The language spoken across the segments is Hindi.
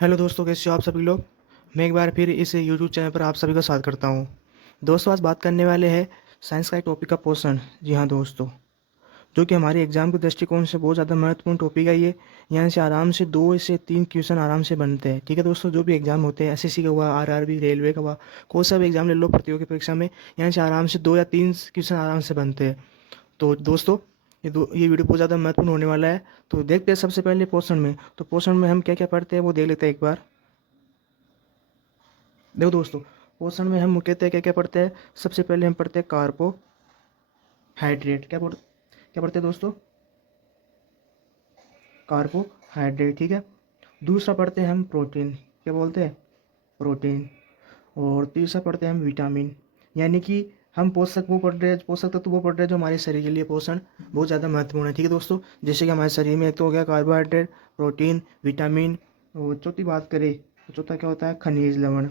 हेलो दोस्तों, कैसे हो आप सभी लोग। मैं एक बार फिर इस यूट्यूब चैनल पर आप सभी का स्वागत करता हूं। दोस्तों, आज बात करने वाले हैं साइंस का एक टॉपिक का पोर्शन। जी हाँ दोस्तों, जो कि हमारे एग्जाम के दृष्टिकोण से बहुत ज़्यादा महत्वपूर्ण टॉपिक है ये। यहाँ से आराम से 2 से 3 क्वेश्चन आराम से बनते हैं। ठीक है दोस्तों, जो भी एग्जाम होते हैं, एसएससी का हुआ, आरआरबी, रेलवे का हुआ, कोई सा भी एग्जाम ले लो प्रतियोगी परीक्षा में, यहाँ से आराम से 2 या 3 क्वेश्चन आराम से बनते हैं। तो दोस्तों, ये वीडियो बहुत ज़्यादा महत्वपूर्ण होने वाला है। तो देखते हैं सबसे पहले पोर्शन में। तो पोर्शन में हम क्या क्या पढ़ते हैं वो देख लेते हैं एक बार। देखो दोस्तों, पोषण में हम मुख्यतः क्या क्या पढ़ते हैं। सबसे पहले हम पढ़ते हैं कार्बोहाइड्रेट। क्या पढ़ते हैं दोस्तों? कार्बोहाइड्रेट। ठीक है। दूसरा पढ़ते हैं हम प्रोटीन। क्या बोलते हैं? प्रोटीन। और तीसरा पढ़ते हैं हम विटामिन। यानी कि हम पोषक वो पढ़ रहे हैं, पोषक तत्व वो पढ़ रहे हैं जो हमारे शरीर के लिए पोषण बहुत ज़्यादा महत्वपूर्ण है। ठीक है दोस्तों, जैसे कि हमारे शरीर में एक तो हो गया कार्बोहाइड्रेट, प्रोटीन, विटामिन। और चौथी बात करें तो चौथा क्या होता है? खनिज लवण।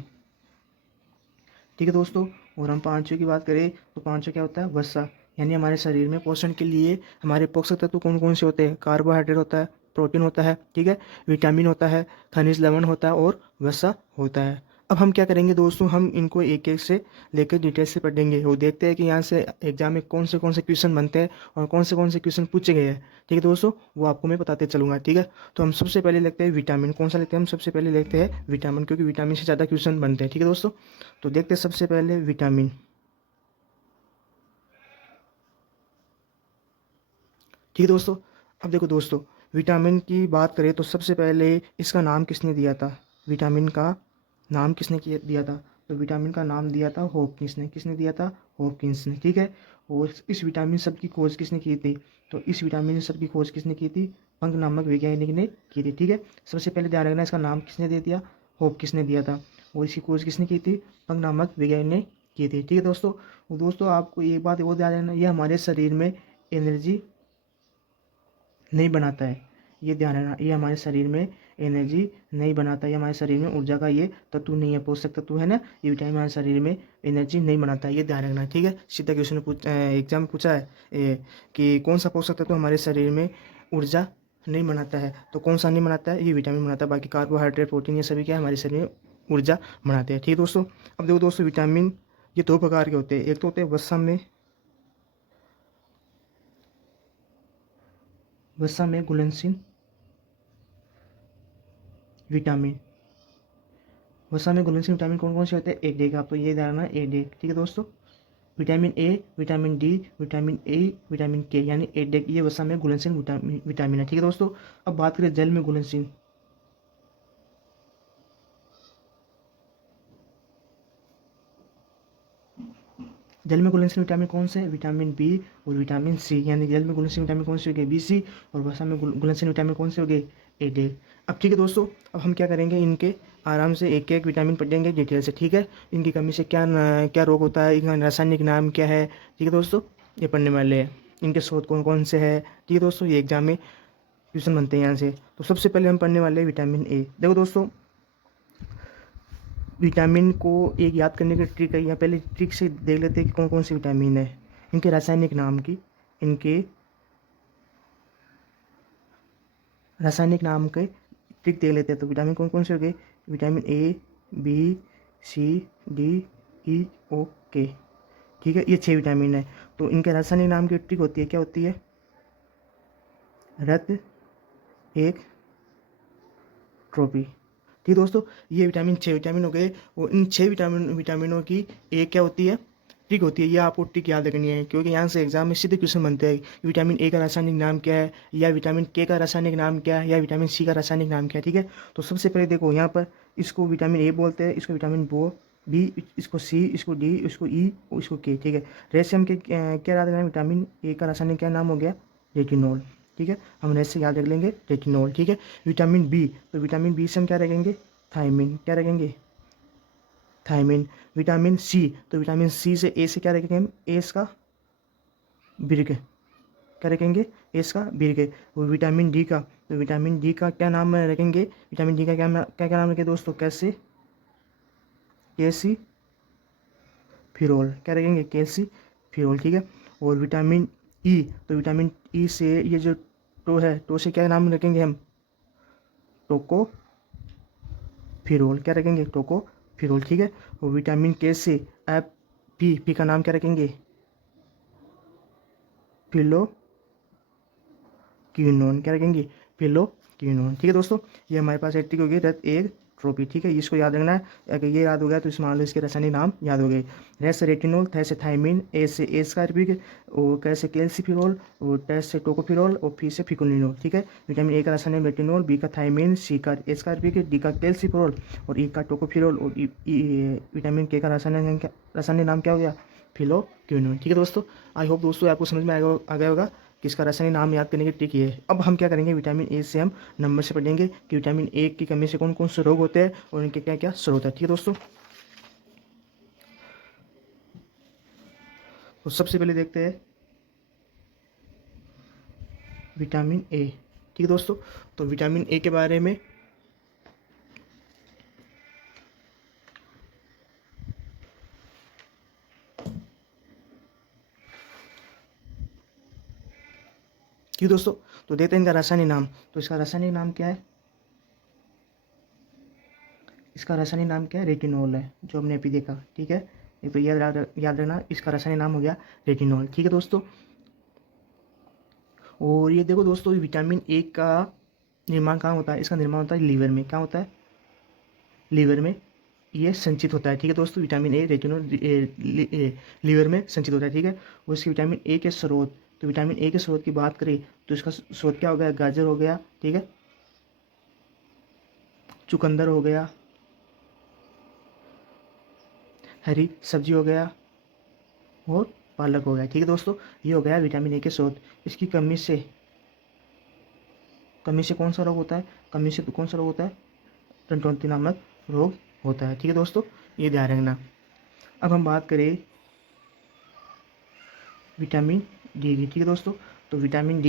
ठीक है दोस्तों। और हम पाँचवें की बात करें तो पाँचवें क्या होता है? वसा। यानी हमारे शरीर में पोषण के लिए हमारे पोषक तत्व कौन कौन से होते हैं? कार्बोहाइड्रेट होता है, प्रोटीन होता है, ठीक है, विटामिन होता है, खनिज लवण होता है और वसा होता है। अब हम क्या करेंगे दोस्तों, हम इनको एक एक से लेकर डिटेल से पढ़ेंगे और देखते हैं कि यहाँ से एग्जाम में कौन से क्वेश्चन बनते हैं और कौन से क्वेश्चन पूछे गए हैं। ठीक है दोस्तों, वो आपको मैं बताते चलूँगा। ठीक है। तो हम सबसे पहले लेते हैं विटामिन। कौन सा लेते हैं? हम सबसे पहले लेते हैं विटामिन, क्योंकि विटामिन से ज़्यादा क्वेश्चन बनते हैं। ठीक है दोस्तों। तो देखते हैं सबसे पहले विटामिन। ठीक है दोस्तों। अब देखो दोस्तों, विटामिन की बात करें तो सबसे पहले इसका नाम किसने दिया था? विटामिन का नाम दिया था? तो विटामिन का नाम दिया था हॉपकिंस ने। किसने दिया था? हॉपकिंस ने। ठीक है। और इस विटामिन सब की खोज किसने की थी? तो इस विटामिन सब की खोज किसने की थी? पंक नामक वैज्ञानिक ने की थी। ठीक है। सबसे पहले ध्यान रखना, इसका नाम किसने दे दिया? हॉपकिंस ने दिया था। और इसकी खोज किसने की थी? पंक नामक वैज्ञानिक ने की थी। ठीक है दोस्तों। दोस्तों, आपको एक बात वो ध्यान रखना, ये हमारे शरीर में एनर्जी नहीं बनाता है। ये ध्यान रखना, ये हमारे शरीर में एनर्जी नहीं बनाता है। ये हमारे शरीर में ऊर्जा का ये तत्व नहीं है, पोषक तत्व है ना। ये विटामिन हमारे शरीर में एनर्जी नहीं बनाता है, ये ध्यान रखना। ठीक है। सीधा क्वेश्चन एग्जाम में पूछा है कि कौन सा पोषक तत्व हमारे शरीर में ऊर्जा नहीं बनाता है? तो कौन सा नहीं बनाता है? ये विटामिन बनाता है। बाकी कार्बोहाइड्रेट, प्रोटीन, ये सभी क्या है? हमारे शरीर में ऊर्जा बनाते हैं। ठीक है दोस्तों। अब देखो दोस्तों, विटामिन ये दो प्रकार के होते हैं। एक तो होते हैं वसा में घुलनशील विटामिन। वसा में घुलनशील विटामिन कौन कौन से होते हैं? एक देख, आप तो ये ध्यान रखना, एक देख। ठीक है दोस्तों। Vitamin A, vitamin D, vitamin A, vitamin के, यानी एक देख, ये वसा में घुलनशील विटामिन है। ठीक है दोस्तों। अब बात करें जल में घुलनशील। जल में घुलनशील विटामिन कौन से? विटामिन बी और विटामिन सी। यानी जल में घुलनशील विटामिन कौन से हो गए? बी, सी। और वसा में घुलनशील विटामिन कौन से हो गए? ए, डी। अब ठीक है दोस्तों, अब हम क्या करेंगे, इनके आराम से एक एक विटामिन पढ़ेंगे डिटेल से। ठीक है। इनकी कमी से क्या रोग होता है, इनका रासायनिक नाम क्या है। ठीक है दोस्तों, ये पढ़ने वाले हैं। इनके स्रोत कौन कौन से है। ठीक है दोस्तों, ये एग्जाम में क्वेश्चन बनते हैं यहाँ से। तो सबसे पहले हम पढ़ने वाले हैं विटामिन ए। देखो दोस्तों, विटामिन को एक याद करने की ट्रिक है। यहाँ पहले ट्रिक से देख लेते हैं कि कौन कौन से विटामिन है, इनके रासायनिक नाम की, इनके रासायनिक नाम के ट्रिक देख लेते हैं। तो विटामिन कौन कौन से हो गए? Vitamin A, B, C, D, E, O, K. ठीक है, ये 6 विटामिन है। तो इनके रासायनिक नाम की ट्रिक होती है, क्या होती है? रक्त एक ट्रोपी। ठीक है दोस्तों, ये विटामिन 6 विटामिन हो गए। और इन 6 विटामिनों की एक क्या होती है? ट्रिक होती है। ये आपको ट्रिक याद रखनी है, क्योंकि यहाँ से एग्जाम में सीधे क्वेश्चन बनते हैं। विटामिन ए का रासायनिक नाम क्या है, या विटामिन के का रासायनिक नाम क्या है, या विटामिन सी का रासायनिक नाम क्या है। ठीक है। तो सबसे पहले देखो, यहाँ पर इसको विटामिन ए बोलते हैं, इसको विटामिन बी, इसको सी, इसको डी, इसको ई, इसको के। ठीक है। रेशियम के क्या याद रखना? विटामिन ए का रासायनिक क्या नाम हो गया? रेटिनॉल। ठीक है, हम ऐसे याद रख लेंगे, रेटिनॉल। ठीक है। विटामिन बी, तो विटामिन बी से हम क्या रखेंगे? थायमिन। क्या रखेंगे? थायमिन। विटामिन सी, तो विटामिन सी से ए से क्या रखेंगे हम? एस का बिर्ग। क्या रखेंगे? एस का बिर्ग। और विटामिन डी का, तो विटामिन डी का क्या नाम रखेंगे? विटामिन डी का क्या नाम रखेंगे दोस्तों? कैसी फिरोल। क्या रखेंगे? कैल्सी फिरोल। ठीक है। और विटामिन ई, तो विटामिन ई से ये जो टो है, टो से क्या नाम रखेंगे हम? टोको फिरोल क्या रखेंगे, टोको फिरोल, ठीक है। और विटामिन के से एप पी का नाम क्या रखेंगे, फिलो क्यूनोन, क्या रखेंगे, फिलो क्यूनोन, ठीक है दोस्तों। ये हमारे पास एक्टिव हो गई रत एक ट्रोपी, ठीक है। इसको याद रखना है, अगर ये याद हो गया तो इस मान लो इसके रासायनिक नाम याद हो गए। रे से रेटिनोल, थे से थायमिन, ए से एस्कार्बिक, और कै से कैल्सीफिरोल, और टे से टोकोफिरोल, और फी से फिकोलिनोल, ठीक है। विटामिन ए का रासायनिक रेटिनोल, बी का थायमिन, सी का एस्कार्बिक, डी का कैल्सीफिरोल, और ई का टोकोफिरोल, और विटामिन के का रासायनिक नाम क्या हो गया, फिलो क्यूनोन, ठीक है दोस्तों। आई होप दोस्तों आपको समझ में आ गया होगा कि इसका रासायनिक नाम याद करने की ट्रिक ये है। अब हम क्या करेंगे, विटामिन ए से हम नंबर से पढ़ेंगे कि विटामिन ए की कमी से कौन कौन से रोग होते हैं और इनके क्या क्या स्रोत है, ठीक है दोस्तों। तो सबसे पहले देखते हैं विटामिन ए, ठीक है दोस्तों। तो विटामिन ए के बारे में ठीक है दोस्तों, तो देखते हैं इनका रासायनिक नाम। तो इसका रासायनिक नाम क्या है, इसका रासायनिक नाम क्या है, रेटिनॉल है, जो हमने अभी देखा, ठीक है। ये तो याद रखना, इसका रासायनिक नाम हो गया रेटिनॉल, ठीक है दोस्तों। और ये देखो दोस्तों, विटामिन ए का निर्माण कहाँ होता है, इसका निर्माण होता है लीवर में, क्या होता है, लीवर में ये संचित होता है, ठीक है दोस्तों। विटामिन ए रेटिनॉल लीवर में संचित होता है, ठीक है। और इसके विटामिन ए के स्रोत, तो विटामिन ए के स्रोत की बात करें तो इसका स्रोत क्या हो गया, गाजर हो गया, ठीक है, चुकंदर हो गया, हरी सब्जी हो गया, और पालक हो गया, ठीक है दोस्तों। ये हो गया विटामिन ए के स्रोत। इसकी कमी से कौन सा रोग होता है, कमी से कौन सा रोग होता है, टंटोंती नामक रोग होता है, ठीक है दोस्तों, ये ध्यान रखना। अब हम बात करें विटामिन डी की, ठीक है दोस्तों। तो विटामिन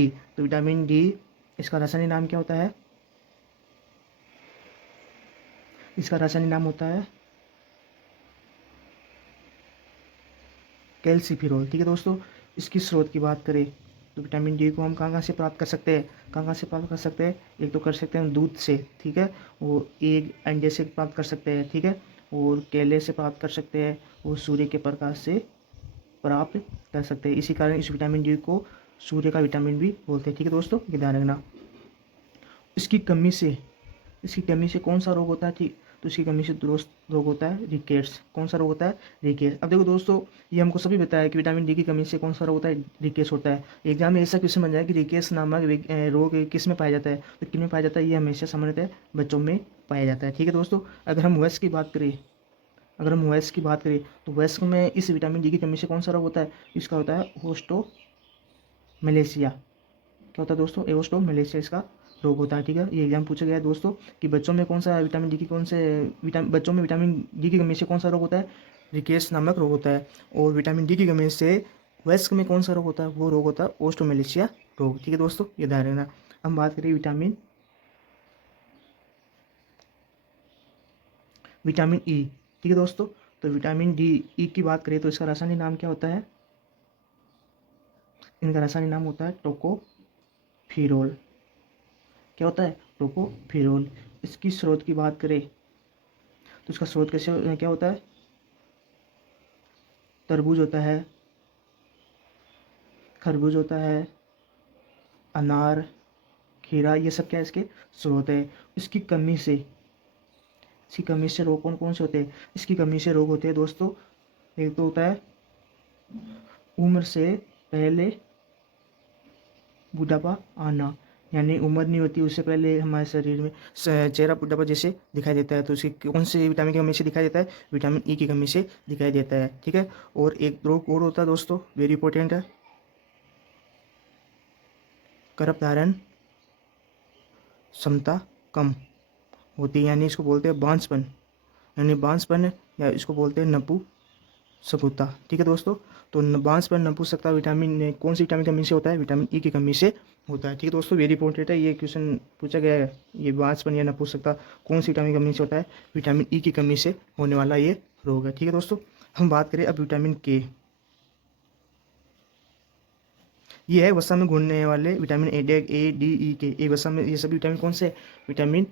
डी इसका रासायनिक नाम क्या होता है, इसका रासायनिक नाम होता है कैल्सीफिरोल, ठीक है दोस्तों। इसकी स्रोत की बात करें तो विटामिन डी को हम कहाँ कहाँ से प्राप्त कर सकते हैं, कहाँ कहाँ से प्राप्त कर सकते हैं, एक तो कर सकते हैं हम दूध से, ठीक है, और एग अंडे से प्राप्त कर सकते हैं, ठीक है, और केले से प्राप्त कर सकते हैं, और सूर्य के प्रकाश से प्राप्त कर सकते हैं। इसी कारण इस विटामिन डी को सूर्य का विटामिन भी बोलते हैं, ठीक है दोस्तों, ये ध्यान रखना। इसकी कमी से इसकी कमी से कौन सा रोग होता है, ठीक, तो इसकी कमी से दोस्त रोग होता है रिकेट्स, कौन सा रोग होता है, रिकेट्स। अब देखो दोस्तों, ये हमको सभी बताया कि विटामिन डी की कमी से कौन सा रोग होता है, रिकेट्स होता है। एग्जाम में ऐसा क्वेश्चन बन जाए कि रिकेट्स नामक रोग किस में पाया जाता है, तो किन में पाया जाता है, ये हमेशा सामान्यतः बच्चों में पाया जाता है, ठीक है दोस्तों। अगर हम वयस्क की बात करें तो वयस्क में इस विटामिन डी की कमी से कौन सा रोग होता है, इसका होता है होस्टो मलेशिया, क्या होता है दोस्तों, एओस्टो मलेशिया इसका रोग होता है, ठीक है। ये एग्जाम पूछा गया है दोस्तों कि बच्चों में कौन सा विटामिन डी की कौन से बच्चों में विटामिन डी की कमी से कौन सा रोग होता है, रिकेट्स नामक रोग होता है। और विटामिन डी की कमी से वयस्क में कौन सा रोग होता है, वो रोग होता है ओस्टोमेलेशिया रोग, ठीक है दोस्तों, ये ध्यान रखना। हम बात करें विटामिन ई, ठीक है दोस्तों। तो विटामिन डी ई की बात करें तो इसका रासायनिक नाम क्या होता है, इनका रासायनिक नाम होता है टोकोफिरोल, क्या होता है, टोकोफिरोल। इसकी स्रोत की बात करें तो इसका स्रोत कैसे क्या होता है, तरबूज होता है, खरबूज होता है, अनार, खीरा, ये सब क्या है इसके स्रोत है। इसकी कमी से इसकी कमी से रोग कौन कौन से होते हैं, इसकी कमी से रोग होते हैं दोस्तों, एक तो होता है उम्र से पहले बुढ़ापा आना, यानी उम्र नहीं होती उससे पहले हमारे शरीर में चेहरा बुढ़ापा जैसे दिखाई देता है, तो उसकी कौन से विटामिन की कमी से दिखाई देता है, विटामिन ई की कमी से दिखाई देता है, ठीक है। और एक रोग और होता है दोस्तों, वेरी इंपॉर्टेंट है, गर्भधारण क्षमता कम होती है, यानी इसको बोलते हैं बांझपन, यानी बांझपन, या इसको बोलते हैं नपुंसकता, ठीक है दोस्तों। तो बांझपन नपुंसकता विटामिन कौन सी विटामिन की कमी से होता है, विटामिन ई की कमी से होता है, ठीक है दोस्तों, वेरी इंपॉर्टेंट है, ये क्वेश्चन पूछा गया है। ये बांझपन या नपुंसकता कौन सी विटामिन की कमी से होता है, विटामिन ई की कमी से होने वाला ये रोग है, ठीक है दोस्तों। हम बात करें अब विटामिन के, ये है वसा में घुलने वाले विटामिन ए डी ई के, एक वसा में, ये सभी विटामिन कौन से, विटामिन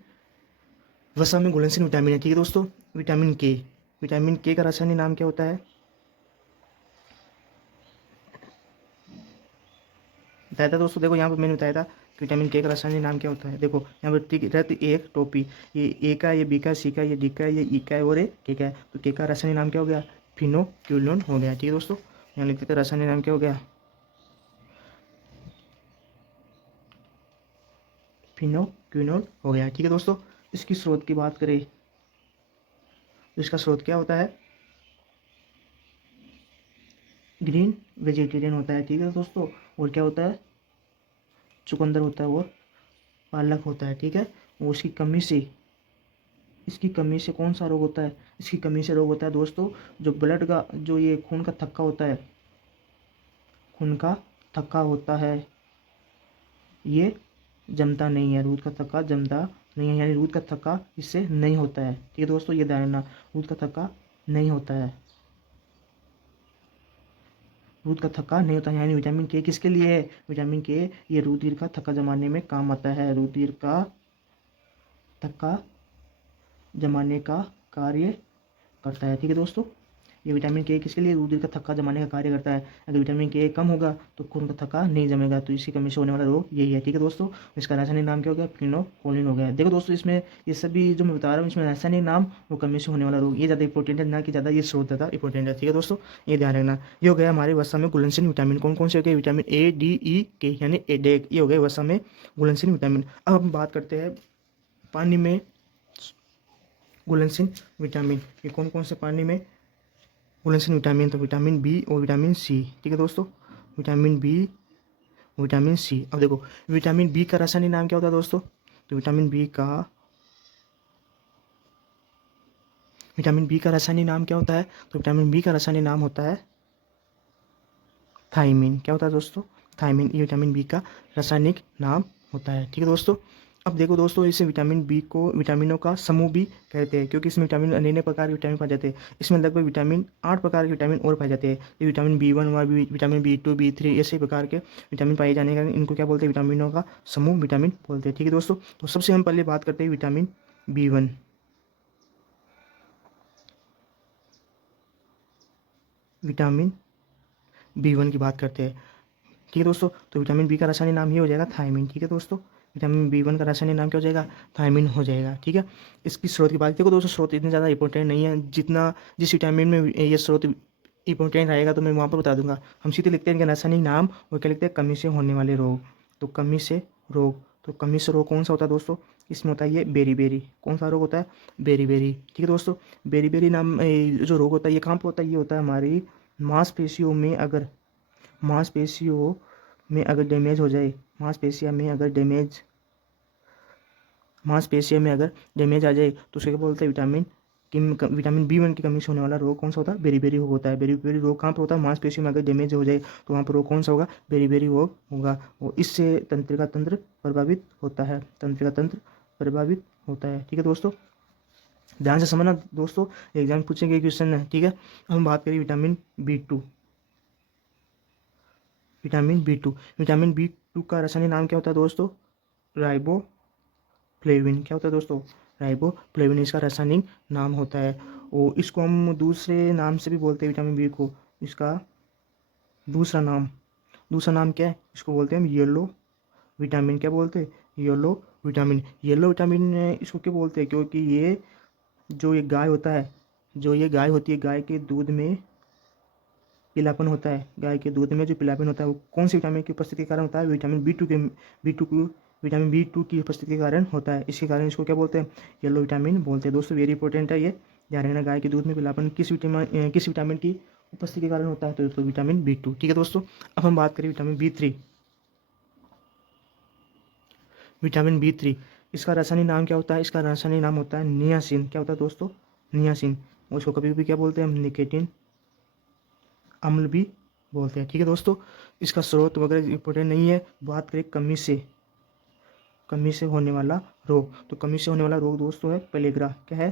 वसा में घुलनशील विटामिन है, ठीक है दोस्तों। विटामिन के का रासायनिक नाम क्या होता है? बताया था दोस्तों, देखो यहाँ पर मैंने बताया था कि विटामिन के का रासायनिक नाम क्या होता है। देखो यहाँ पर ठीक रहती एक टोपी, ये ए का, ये बी का, सी का, ये डी का, ये ई का है और ये के का है। तो के का रासायनिक नाम क्या हो गया? फिनोक्यूलिन हो गया, ठीक है दोस्तों। यहाँ लिख देते हैं रासायनिक नाम क्या हो गया? फिनोक्यूनोल हो गया, ठीक है दोस्तों। इसकी स्रोत की बात करें तो इसका स्रोत क्या होता है? ग्रीन वेजिटेरियन होता है, ठीक है दोस्तों। और क्या होता है? चुकंदर होता है और पालक होता है, ठीक है। वो इसकी कमी से कौन सा रोग होता है? इसकी कमी से रोग होता है दोस्तों, जो ब्लड का, जो ये खून का थक्का होता है, खून का थक्का होता है, ये जमता नहीं है। दूध का थक्का जमता नहीं है, यानी दूध का थक्का इससे नहीं होता है, ठीक है दोस्तों। ये ध्यान रखना, दूध का थक्का नहीं होता है, दूध का थक्का नहीं होता है। यानी विटामिन के किसके लिए है? विटामिन के ये रुधिर का थक्का जमाने में काम आता है, रुधिर का थक्का जमाने का कार्य करता है, ठीक है दोस्तों। ये विटामिन के किसके लिए? रुधिर का थक्का जमाने का कार्य करता है। अगर विटामिन के कम होगा तो खून का थक्का नहीं जमेगा, तो इसी कमी से होने वाला रोग यही है, ठीक है दोस्तों। इसका रासायनिक नाम क्या हो गया? फिनोकोलिन हो गया। देखो दोस्तों, इसमें ये सभी जो मैं बता रहा हूँ, इसमें रासायनिक नाम वो कमी से होने वाला रोग, ये ज़्यादा इंपॉर्टेंट है, ना कि ज़्यादा ये स्रोत ज़्यादा इंपॉर्टेंट है, ठीक है दोस्तों। ये ध्यान रखना। ये हो गया हमारे वसा में घुलनशील विटामिन। कौन कौन से हो गए? विटामिन ए, डी, ई, के, यानी एडेक, ये हो गए वसा में घुलनशील विटामिन। अब हम बात करते हैं पानी में घुलनशील विटामिन। ये कौन कौन से पानी में घुलनशील विटामिन? तो विटामिन बी और विटामिन सी, ठीक है दोस्तों। Vitamin B, vitamin C. अब देखो विटामिन बी का रासायनिक नाम क्या होता है दोस्तों? तो विटामिन बी का रासायनिक नाम क्या होता है? तो विटामिन बी का रासायनिक नाम होता है थायमिन। क्या होता है दोस्तों? थायमिन। ये विटामिन बी का रासायनिक नाम होता है, ठीक है दोस्तों। अब देखो दोस्तों, इसे विटामिन बी को विटामिनों का समूह भी कहते हैं, क्योंकि इसमें विटामिन नए नए प्रकार के विटामिन पाए जाते हैं। इसमें लगभग विटामिन 8 प्रकार के विटामिन और पाए जाते हैं। ये विटामिन B1 हुआ, विटामिन B2, B3, ऐसे प्रकार के विटामिन पाए जाने के कारण इनको क्या बोलते हैं? विटामिनों का समूह विटामिन बोलते हैं, ठीक है दोस्तों। तो सबसे हम पहले बात करते हैं विटामिन B1। विटामिन B1 की बात करते हैं, ठीक है दोस्तों। तो विटामिन बी का रासायनिक नाम ये हो जाएगा थायमिन, ठीक है दोस्तों। विटामिन B1 का रासायनिक नाम क्या हो जाएगा? थायमिन हो जाएगा, ठीक है। इसकी स्रोत की बात देखो दोस्तों, स्रोत इतने ज़्यादा इंपॉर्टेंट नहीं है, जितना जिस विटामिन में ये स्रोत इंपॉर्टेंट रहेगा तो मैं वहाँ पर बता दूंगा। हम सीधे लिखते हैं इनका रासायनिक नाम, और क्या लिखते हैं? कमी से होने वाले रोग। तो कमी से रोग, तो कमी से रोग कौन सा होता है दोस्तों? इसमें होता है ये बेरी बेरी। कौन सा रोग होता है? बेरी बेरी, ठीक है दोस्तों। बेरी बेरी नाम जो रोग होता है, ये कहाँ पर होता है? ये होता है हमारी मांसपेशियों में। अगर मांसपेशियों में अगर डैमेज हो जाए, मांसपेशियों में अगर डैमेज आ जाए तो उसे क्या बोलते हैं? विटामिन B1 की कमी से होने वाला रोग कौन सा होता है? बेरी बेरी रोग होता है। बेरी बेरी रोग कहाँ पर होता है? मांसपेशियों में अगर डैमेज हो जाए तो वहाँ पर रोग कौन सा होगा? बेरी बेरी रोग होगा। और इससे तंत्रिका तंत्र प्रभावित होता है, तंत्रिका तंत्र प्रभावित होता है, ठीक है दोस्तों। ध्यान से समझना दोस्तों, एग्जाम पूछेंगे क्वेश्चन है, ठीक है। हम बात करें B2। विटामिन बी टू का रासायनिक नाम क्या होता है दोस्तों? राइबोफ्लेविन। क्या होता है दोस्तों? राइबोफ्लेविन इसका रासायनिक नाम होता है। और इसको हम दूसरे नाम से भी बोलते हैं विटामिन बी को। इसका दूसरा नाम क्या है? इसको बोलते हैं हम येलो विटामिन। क्या बोलते हैं? Yellow vitamin. येलो विटामिन इसको क्यों बोलते हैं? क्योंकि ये जो ये गाय होता है, जो ये गाय होती है, गाय के दूध में पीलापन होता है। गाय के दूध में जो पीलापन होता है वो कौन से विटामिन की उपस्थिति के कारण होता है? विटामिन बी टू की उपस्थिति के कारण होता है। इसके कारण इसको क्या बोलते हैं? येलो विटामिन बोलते हैं दोस्तों। वेरी इंपॉर्टेंट है ये, ध्यान रखना। गाय के दूध में पीलापन किस विटामिन की उपस्थिति के कारण होता है? तो दोस्तों विटामिन B2, ठीक है दोस्तों। अब हम बात करें विटामिन B3। इसका रासायनिक नाम क्या होता है? इसका रासायनिक नाम होता है नियासिन। क्या होता है दोस्तों? नियासिन। और इसको कभी भी क्या बोलते हैं हम? निकोटीन अम्ल भी बोलते हैं, ठीक है दोस्तों। इसका स्रोत वगैरह इंपॉर्टेंट नहीं है। बात करें कमी से होने वाला रोग, तो कमी से होने वाला रोग दोस्तों है पेलेग्रा। क्या है?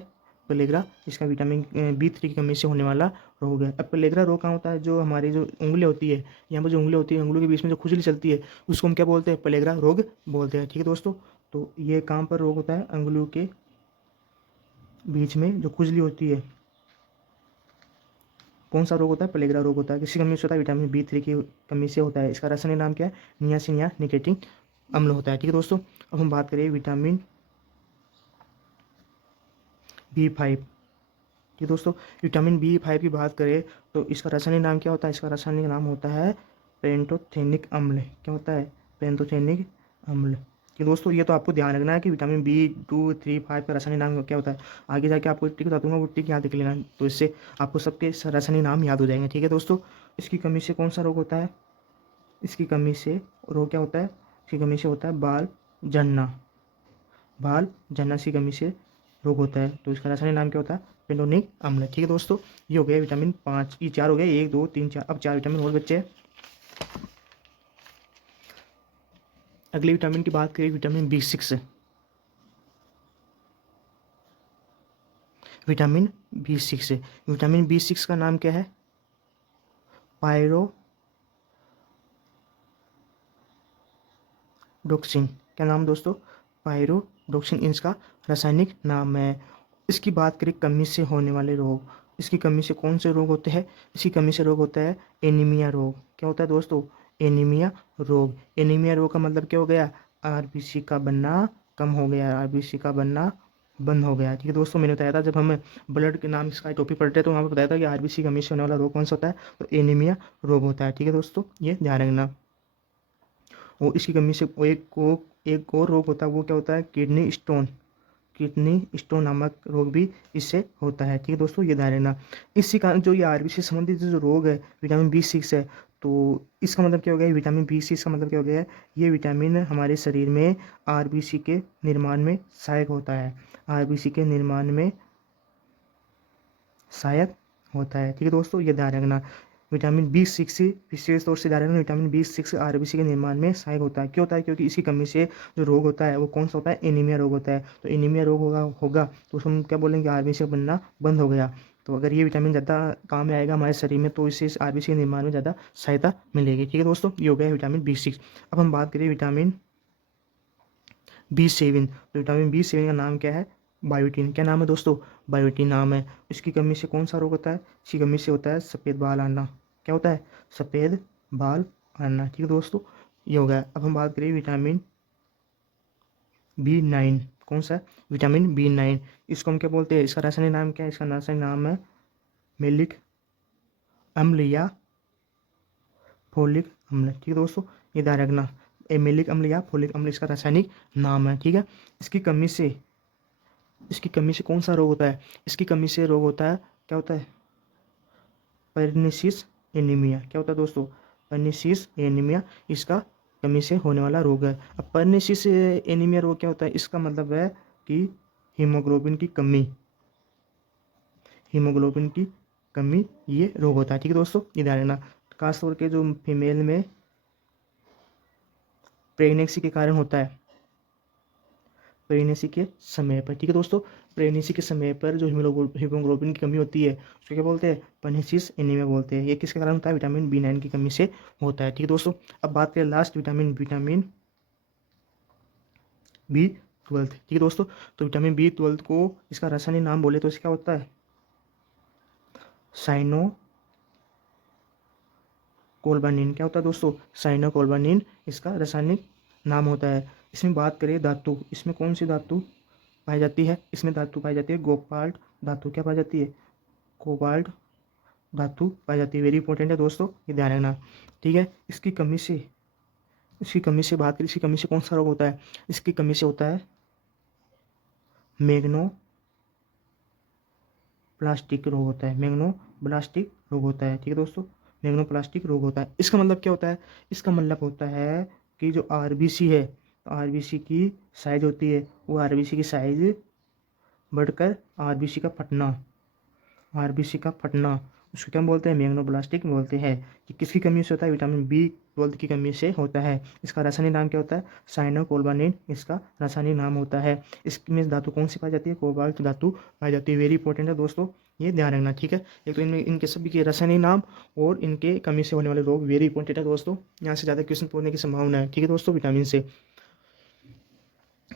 पेलेग्रा। इसका विटामिन B3 की कमी से होने वाला रोग है। अब पेलेग्रा रोग कहाँ होता है? जो हमारी जो उंगलियाँ होती है, यहाँ पर जो उंगलियाँ होती है, उंगलियों के बीच में जो खुजली चलती है, उसको हम क्या बोलते हैं? पेलेग्रा रोग बोलते हैं, ठीक है दोस्तों। तो ये कहाँ पर रोग होता है? बीच में जो खुजली होती है, कौन सा रोग होता है? प्लेगरा रोग होता है। किसी कमी से होता है? विटामिन बी 3 की कमी से होता है। इसका रासायनिक नाम क्या है? नियासिन या निकोटीन अम्ल होता है। ठीक है दोस्तों, अब हम बात करें विटामिन बी 5। ठीक है दोस्तों, विटामिन बी 5 की बात करें तो इसका रासायनिक नाम क्या होता है? इसका रासायनिक नाम होता है पेंटोथेनिक अम्ल। क्या होता है? पेंटोथेनिक अम्ल। कि दोस्तों ये तो आपको ध्यान रखना है कि विटामिन B2, 3, 5 का रासायनिक नाम क्या होता है। आगे जाके आपको टिक बता दूंगा, वो टिक याद रख लेना, तो इससे आपको सबके रासायनिक नाम याद हो जाएंगे। ठीक है दोस्तों, इसकी कमी से कौन सा रोग होता है? इसकी कमी से रोग क्या होता है? इसकी कमी से होता है बाल झड़ना। बाल झड़ना की कमी से रोग होता है, तो इसका रासायनिक नाम क्या होता है? पेंटोनिक अम्ल। ठीक है दोस्तों, ये हो गया विटामिन 5, ये 4 हो गए, 1, 2, 3, 4, अब 4 विटामिन और बच्चे हैं। अगले विटामिन की बात करें, विटामिन बी 6। विटामिन बी 6 है। विटामिन बी 6 का नाम क्या है? पायरोडोक्सिन। क्या नाम दोस्तों? पायरोडोक्सिन इसका रासायनिक नाम है। इसकी बात करें कमी से होने वाले रोग, इसकी कमी से कौन से रोग होते हैं? इसकी कमी से रोग होता है एनीमिया रोग। क्या होता है दोस्तों? एनीमिया रोग। एनीमिया रोग का मतलब क्या हो गया? आरबीसी का बनना कम हो गया, आरबीसी का बनना बंद हो गया। ठीक है दोस्तों, मैंने बताया था जब हम ब्लड के नाम इसका टॉपिक पढ़ते हैं तो वहाँ पर बताया था कि आरबीसी कमी से होने वाला रोग कौन सा होता है, तो एनीमिया रोग होता है। ठीक है दोस्तों, ये ध्यान रखना। और इसकी कमी से एक और रोग होता है, वो क्या होता है? Kidney stone. किडनी स्टोन नामक रोग भी इससे होता है। ठीक है दोस्तों, ये ध्यान रखना। इसी कारण जो ये आरबीसी से संबंधित जो रोग है, विटामिन बी 6 है, तो इसका मतलब क्या हो गया? विटामिन बी 6 का मतलब क्या हो गया है? ये विटामिन हमारे शरीर में आरबीसी के निर्माण में सहायक होता है। आरबीसी के निर्माण में सहायक होता है। ठीक है दोस्तों, ये ध्यान रखना। विटामिन बी 6 विशेष तौर से ध्यान रखना, विटामिन बी 6 आरबीसी के निर्माण में सहायक होता है। क्यों होता है? क्योंकि इसकी कमी से जो रोग होता है वो कौन सा होता है? एनीमिया रोग होता है। तो एनीमिया रोग होगा तो उसको हम क्या बोलेंगे? आरबीसी का बनना बंद हो गया। तो अगर ये विटामिन ज़्यादा काम में आएगा हमारे शरीर में, तो इससे इस आरबीसी के निर्माण में ज़्यादा सहायता मिलेगी। ठीक है दोस्तों, ये हो गया विटामिन बी 6। अब हम बात करें विटामिन बी 7। तो विटामिन बी 7 का नाम क्या है? बायोटीन। क्या नाम है दोस्तों? बायोटीन नाम है। इसकी कमी से कौन सा रोग होता है? इसकी कमी से होता है सफ़ेद बाल आना। क्या होता है? सफ़ेद बाल आना। ठीक है दोस्तों, ये हो गया। अब हम बात करें विटामिन बी 9। कौन सा? Vitamin B 9। इसको हम क्या बोलते हैं? इसका रासायनिक नाम क्या है? इसका रासायनिक नाम है मेलिक अम्ल या फोलिक अम्ल। ठीक है दोस्तों, ये ध्यान रखना। एमेलिक अम्ल या फोलिक अम्ल इसका रासायनिक नाम है। ठीक है, इसकी कमी से इसकी कमी से कौन सा रोग होता है? इसकी कमी से रोग होता है, क्या होता है? परनिसिस एनीमिया। क्या होता है दोस्तों? परनिसिस एनीमिया इसका कमी से होने वाला रोग है। अब परनिसिस एनीमिया रोग क्या होता है? इसका मतलब है कि हीमोग्लोबिन की कमी, हीमोग्लोबिन की कमी ये रोग होता है। ठीक है दोस्तों, ये ध्यान रखना। खासतौर के जो फीमेल में प्रेगनेंसी के कारण होता है, प्रेगनेंसी के समय पर। ठीक है दोस्तों, प्रेगनेंसी के समय पर जो हीमोग्लोबिन की कमी होती है उसको क्या बोलते हैं? पर्निसिस एनीमिया बोलते हैं। ये किसके कारण होता है? विटामिन बी 9 की कमी से होता है। ठीक है दोस्तों, अब बात करें लास्ट विटामिन, विटामिन बी 12। ठीक है दोस्तों, तो विटामिन बी 12 को इसका रासायनिक नाम बोले तो इसका क्या होता है? साइनो कोल्बानिन। क्या होता है दोस्तों? साइनो कोल्बानिन इसका रासायनिक नाम होता है। इसमें बात करें धातु, इसमें कौन सी धातु पाई जाती है? इसमें धातु पाई जाती है कोबाल्ट धातु। क्या पाई जाती है? कोबाल्ट धातु पाई जाती है। वेरी इंपॉर्टेंट है दोस्तों, ये ध्यान रखना। ठीक है, इसकी कमी से बात करें, इसकी कमी से कौन सा रोग होता है? इसकी कमी से होता है मैग्नो प्लास्टिक रोग होता है। मैग्नो प्लास्टिक रोग होता है। ठीक है दोस्तों, मैग्नो प्लास्टिक रोग होता है। इसका मतलब क्या होता है? इसका मतलब होता है कि जो आरबीसी है, आरबीसी की साइज होती है, वो आरबीसी की साइज बढ़कर आरबीसी का फटना, आरबीसी का फटना, उसको क्या बोलते हैं? मैग्नोब्लास्टिक बोलते हैं। कि किसकी कमी से होता है? विटामिन बी 12 की कमी से होता है। इसका रासायनिक नाम क्या होता है? साइनोकोल्बानिन इसका रासायनिक नाम होता है। इसमें धातु कौन सी पाई जाती है? कोबाल्ट धातु पाई जाती है। वेरी इंपॉर्टेंट है दोस्तों, ये ध्यान रखना। ठीक है, एक तो इनमें इनके सभी के रासायनिक नाम और इनके कमी से होने वाले रोग वेरी इंपॉर्टेंट है दोस्तों। यहाँ से ज़्यादा क्वेश्चन पूछने की संभावना है। ठीक है दोस्तों, विटामिन से।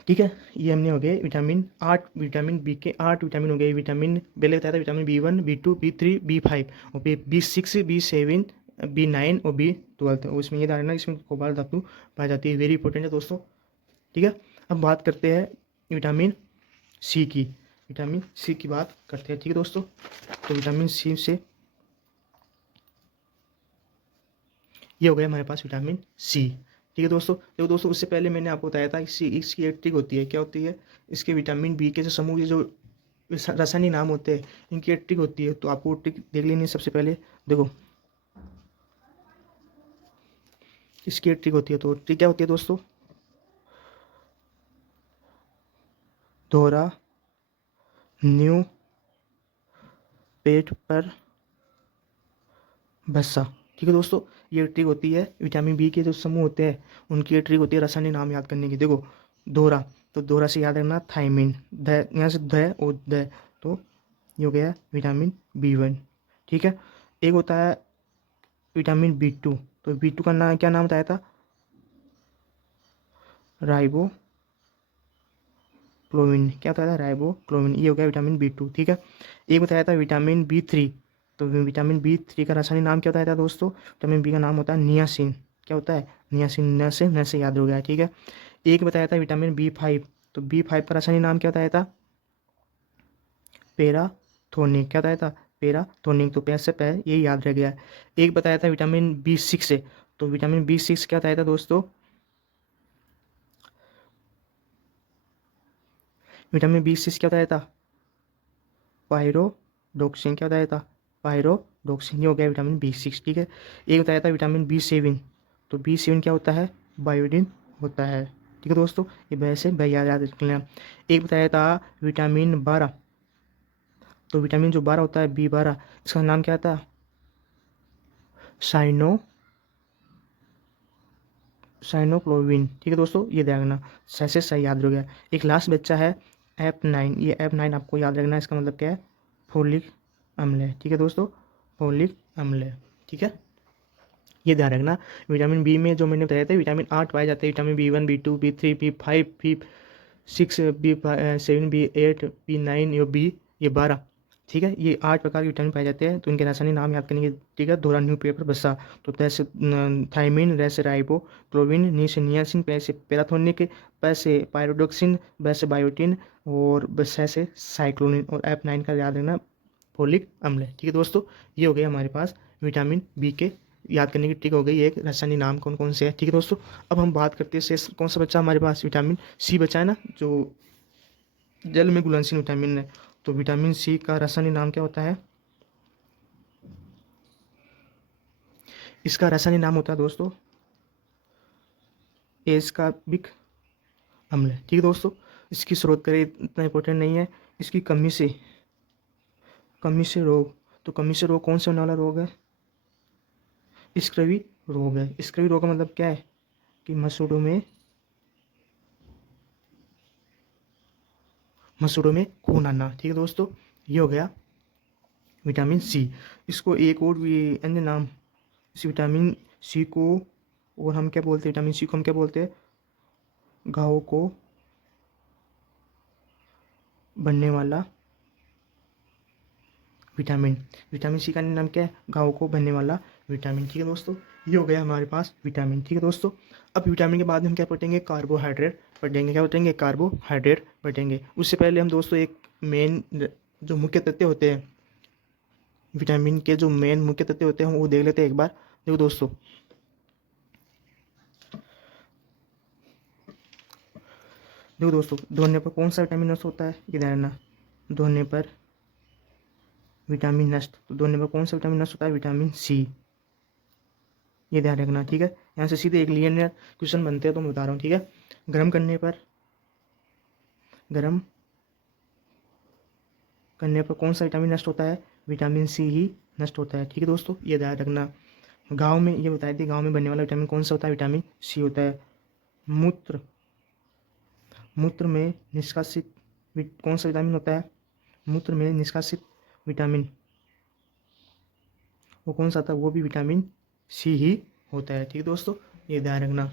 ठीक है। ये हमने हो गए विटामिन 8, विटामिन बी के 8 विटामिन हो गए। विटामिन पहले बताया था vitamin B1 B2 B3 B5 और B6 B7 B9 और B12। और इसमें ये ध्यान रखना, इसमें कोबाल्ट धातु पाई जाती है, वेरी इंपॉर्टेंट है दोस्तों। ठीक है। अब बात करते हैं विटामिन सी की, विटामिन सी की बात करते हैं। ठीक है दोस्तों, तो विटामिन सी से ये हो गया हमारे पास विटामिन सी। ठीक है दोस्तों। देखो दोस्तों, उससे पहले मैंने आपको बताया था इसकी एक ट्रिक होती है। क्या होती है? इसके विटामिन बी के जो समूह के जो रासायनिक नाम होते हैं, इनकी एक ट्रिक होती है। तो आपको ट्रिक देख लेनी है। सबसे पहले देखो, इसकी एक ट्रिक होती है। तो ट्रिक क्या होती है दोस्तों? दोहरा न्यू पेट पर भस्सा। ठीक है दोस्तों, ये ट्रिक होती है विटामिन बी के जो समूह होते हैं, उनकी ये ट्रिक होती है रासायनिक नाम याद करने की। देखो, दोहरा, तो दोहरा से याद रखना थायमिन, द यहाँ से द और द, तो ये हो गया विटामिन B1। ठीक है। एक होता है विटामिन B2, तो B2 का नाम क्या नाम बताया था? राइबोक्लोविन। क्या बताया था? राइबोक्लोविन। ये हो गया विटामिन B2। ठीक है। एक बताया था विटामिन B3, तो विटामिन B3 का रासायनिक नाम क्या बताया था दोस्तों? विटामिन बी का नाम होता है नियासिन। क्या होता है? नियासिन। न से याद हो गया। ठीक है। एक बताया था विटामिन B5, तो B5 का रासायनिक नाम क्या बताया था? पेराथोनिक। क्या बताया था? पेराथोनिक। तो पैसे पे ये याद रह गया। एक बताया था विटामिन B6 से, तो विटामिन B6 क्या बताया था दोस्तों? विटामिन B6 क्या बताया था? पायरोडोक्सिन। क्या बताया था? पायरोडोक्सिन। ये हो गया विटामिन B6। ठीक है। एक बताया था विटामिन B7, तो B7 क्या होता है? बायोडिन होता है। ठीक है दोस्तों, ये वैसे भाई याद याद रख लेना। एक बताया था विटामिन 12, तो विटामिन जो 12 होता है B12, इसका नाम क्या था? साइनो साइनोक्लोविन। ठीक है दोस्तों, ये ध्यान रखना, से सही याद रह गया। एक लास्ट बच्चा है F9। ये F9 आपको याद रखना है। इसका मतलब क्या है? फोलिक अम्ल है। ठीक है दोस्तों, फोलिक अम्ल है। ठीक है, ये ध्यान रखना। विटामिन बी में जो मैंने बताया था विटामिन 8 पाए जाते हैं, vitamin B1 B2 B3 B5 B6 B7 B8 B9 और B12। ठीक है, ये 8 प्रकार के विटामिन पाए जाते हैं। तो इनके रासायनिक नाम याद करने की। ठीक है, दोहरा न्यू पेपर बसा, तो तैसे थायमिन, रैसे राइबो क्लोविन, नी से नियासिन, पैसे पैराथोनिक, पैसे पायरोडोक्सिन, वैसे बायोटिन और बस से साइक्लोनिन, और F9 का याद रखना फोलिक अम्ल है। ठीक है दोस्तों, ये हो गया हमारे पास विटामिन बी के याद करने की ट्रिक हो गई। एक रासायनिक नाम कौन कौन से है। ठीक है दोस्तों, अब हम बात करते हैं शेष कौन सा बच्चा हमारे पास? विटामिन सी बचा है ना, जो जल में घुलनशील विटामिन है। तो विटामिन सी का रासायनिक नाम क्या होता है? इसका रासायनिक नाम होता है दोस्तों एस्कॉर्बिक अम्ल। ठीक है दोस्तों, इसकी स्रोत करें इतना इंपॉर्टेंट नहीं है। इसकी कमी से रोग, तो कमी से रोग कौन से होने वाला रोग है? स्क्रवी रोग है। स्क्रवी रोग का मतलब क्या है? कि मसूड़ों में खून आना। ठीक है दोस्तों, ये हो गया विटामिन सी। इसको एक और भी अन्य नाम, इस विटामिन सी को और हम क्या बोलते हैं? विटामिन सी को हम क्या बोलते हैं? घावों को बनने वाला विटामिन। विटामिन सी का नाम क्या है? घावों को बनने वाला विटामिन। ठीक है दोस्तों, ये हो गया हमारे पास विटामिन। ठीक है दोस्तों, अब विटामिन के बाद हम क्या पढ़ेंगे? कार्बोहाइड्रेट पढ़ेंगे। क्या पढ़ेंगे? कार्बोहाइड्रेट पढ़ेंगे। उससे पहले हम दोस्तों एक मेन जो मुख्य तत्व होते हैं विटामिन के, जो मेन मुख्य तत्व होते हैं वो देख लेते हैं एक बार। देखो दोस्तों, धोने पर कौन सा विटामिन नष्ट होता है? ये ध्यान रखना, धोने पर विटामिन नष्ट। तो धोने पर कौन सा विटामिन नष्ट होता है? Vitamin C. ये ध्यान रखना। ठीक है, यहाँ से सीधे एक लीनियर क्वेश्चन बनते हैं, तो मैं बता रहा हूँ। ठीक है, गर्म करने पर कौन सा विटामिन नष्ट होता है? विटामिन सी ही नष्ट होता है। ठीक है दोस्तों, ये ध्यान रखना। गाँव में ये बताई थी, गाँव में बनने वाला विटामिन कौन सा होता है? विटामिन सी होता है। मूत्र मूत्र में निष्कासित कौन सा विटामिन होता है? मूत्र में निष्कासित विटामिन वो कौन सा था? वो भी विटामिन सी ही होता है। ठीक है दोस्तों, ये ध्यान रखना।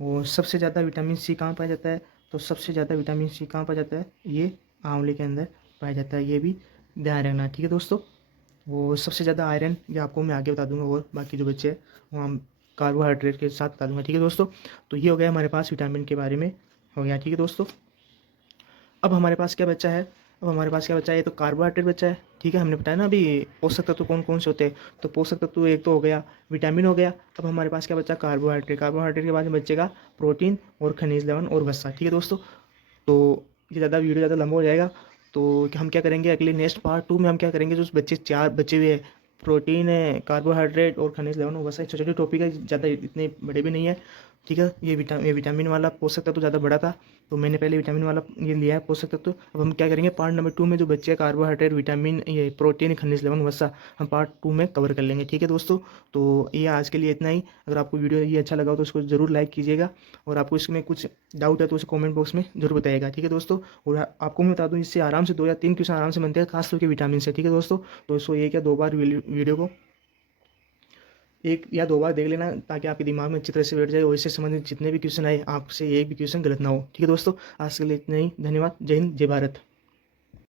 और सबसे ज़्यादा विटामिन सी कहाँ पाया जाता है? तो सबसे ज़्यादा विटामिन सी कहाँ पाया जाता है, ये आंवले के अंदर पाया जाता है, ये भी ध्यान रखना। ठीक है दोस्तों, वो सबसे ज़्यादा आयरन ये आपको मैं आगे बता दूंगा, और बाकी जो बच्चे हैं वो हम कार्बोहाइड्रेट के साथ बता दूंगा। ठीक है दोस्तों, तो ये हो गया हमारे पास विटामिन के बारे में हो गया। ठीक है दोस्तों, अब हमारे पास क्या बचा है, अब हमारे पास क्या बचा है, ये तो कार्बोहाइड्रेट बचा है। ठीक है, हमने बताया ना अभी पोषक तत्व कौन कौन से होते हैं, तो पोषक तत्व एक तो हो गया, विटामिन हो गया। अब हमारे पास क्या बचा, कार्बोहाइड्रेट। कार्बोहाइड्रेट के बाद में बचेगा प्रोटीन और खनिज लवण और वसा। ठीक है दोस्तों, तो ये ज़्यादा वीडियो ज़्यादा लंबा हो जाएगा, तो हम क्या करेंगे अगले नेक्स्ट पार्ट 2 में हम क्या करेंगे, जो बच्चे 4 बचे हुए हैं, प्रोटीन है, कार्बोहाइड्रेट और खनिज लवण, वसा छोटे छोटे टॉपिक है, ज़्यादा इतने बड़े भी नहीं है। ठीक है, ये विटामिन वाला पोषक तत्व ज़्यादा बड़ा था, तो मैंने पहले विटामिन वाला ये लिया है पोषक तत्व। अब हम क्या करेंगे, पार्ट नंबर 2 में जो बच्चे कार्बोहाइड्रेट, विटामिन, ये प्रोटीन, खनिज लवण, वसा, हम पार्ट 2 में कवर कर लेंगे। ठीक है दोस्तों, तो ये आज के लिए इतना ही। अगर आपको वीडियो ये अच्छा लगा हो तो उसको ज़रूर लाइक कीजिएगा, और आपको इसमें कुछ डाउट है तो उसे कमेंट बॉक्स में ज़रूर बताइएगा। ठीक है दोस्तों, और आपको मैं बता दूं इससे आराम से 2 या 3 क्वेश्चन आराम से बनते हैं, खास तौर के विटामिन से। ठीक है दोस्तों, तो इसको एक या 2 बार वीडियो को 1 या 2 बार देख लेना, ताकि आपके दिमाग में अच्छी तरह से बैठ जाए, और इससे संबंधित जितने भी क्वेश्चन आए आपसे एक भी क्वेश्चन गलत ना हो। ठीक है दोस्तों, आज के लिए इतना ही। धन्यवाद। जय हिंद, जय भारत।